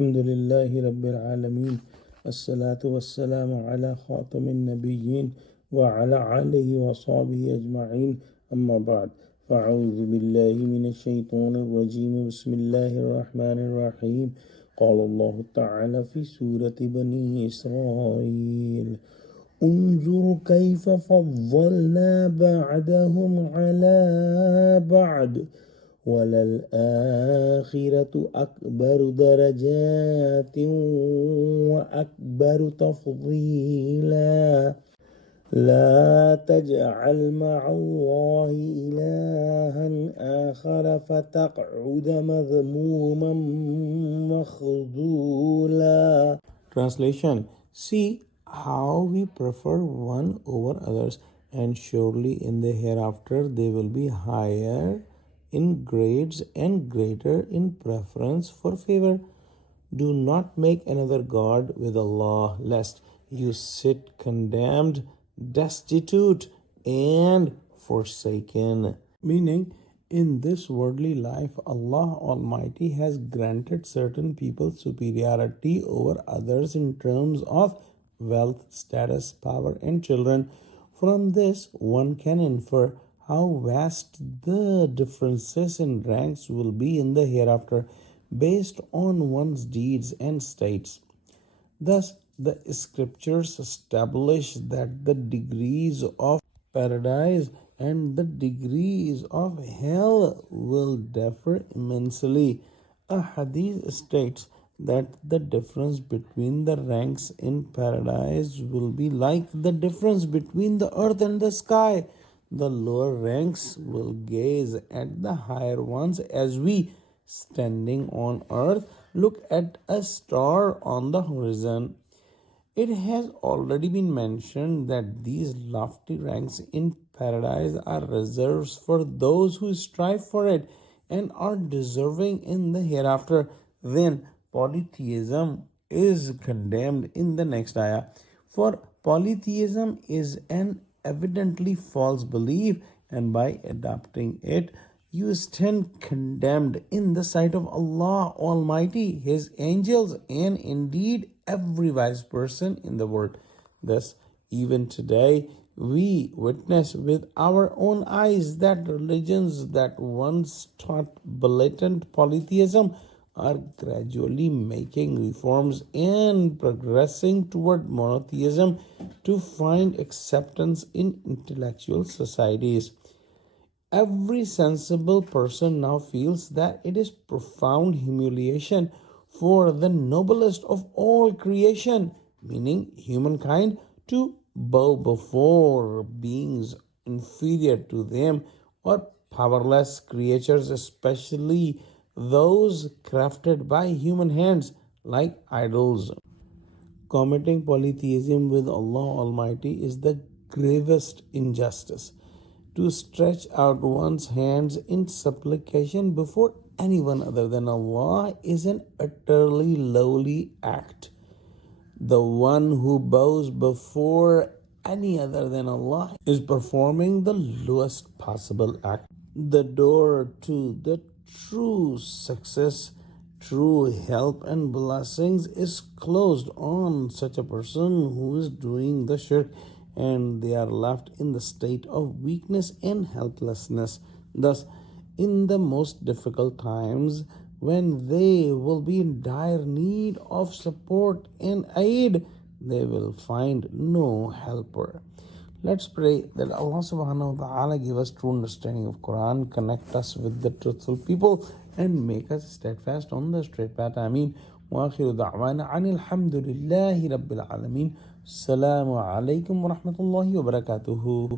الحمد لله رب العالمين الصلاة والسلام على خاتم النبيين وعلى آله وصحبه أجمعين أما بعد فأعوذ بالله من الشيطان الرجيم بسم الله الرحمن الرحيم قال الله تعالى في سورة بني إسرائيل انظر كيف فضلنا بعدهم على بعد وللآخرة أكبر درجات وأكبر تفضيلا لا تجعل مع الله إلها آخر فتقعد مذموما مخذولا. Translation: See how we prefer one over others, and surely in the hereafter they will be higher in grades and greater in preference for favor. Do not make another God with Allah, lest you sit condemned, destitute, and forsaken. Meaning, in this worldly life, Allah Almighty has granted certain people superiority over others in terms of wealth, status, power, and children. From this, one can infer how vast the differences in ranks will be in the hereafter based on one's deeds and states. Thus, the scriptures establish that the degrees of paradise and the degrees of hell will differ immensely. A hadith states that the difference between the ranks in paradise will be like the difference between the earth and the sky. The lower ranks will gaze at the higher ones as we, standing on earth, look at a star on the horizon. It has already been mentioned that these lofty ranks in paradise are reserved for those who strive for it and are deserving in the hereafter. Then polytheism is condemned in the next ayah. For polytheism is an evidently false belief, and by adopting it, you stand condemned in the sight of Allah Almighty, His angels, and indeed every wise person in the world. Thus, even today, we witness with our own eyes that religions that once taught blatant polytheism are gradually making reforms and progressing toward monotheism to find acceptance in intellectual societies. Every sensible person now feels that it is profound humiliation for the noblest of all creation, meaning humankind, to bow before beings inferior to them or powerless creatures, especially those crafted by human hands like idols. Committing polytheism with Allah Almighty is the gravest injustice. To stretch out one's hands in supplication before anyone other than Allah is an utterly lowly act. The one who bows before any other than Allah is performing the lowest possible act. The door to the true success, true help, and blessings is closed on such a person who is doing the shirk, and they are left in the state of weakness and helplessness. Thus, in the most difficult times, when they will be in dire need of support and aid, they will find no helper. Let's pray that Allah subhanahu wa ta'ala give us true understanding of Quran, connect us with the truthful people, and make us steadfast on the straight path. Ameen. وآخر دعوانا عن الحمد لله رب العالمين. السلام عليكم ورحمة الله وبركاته.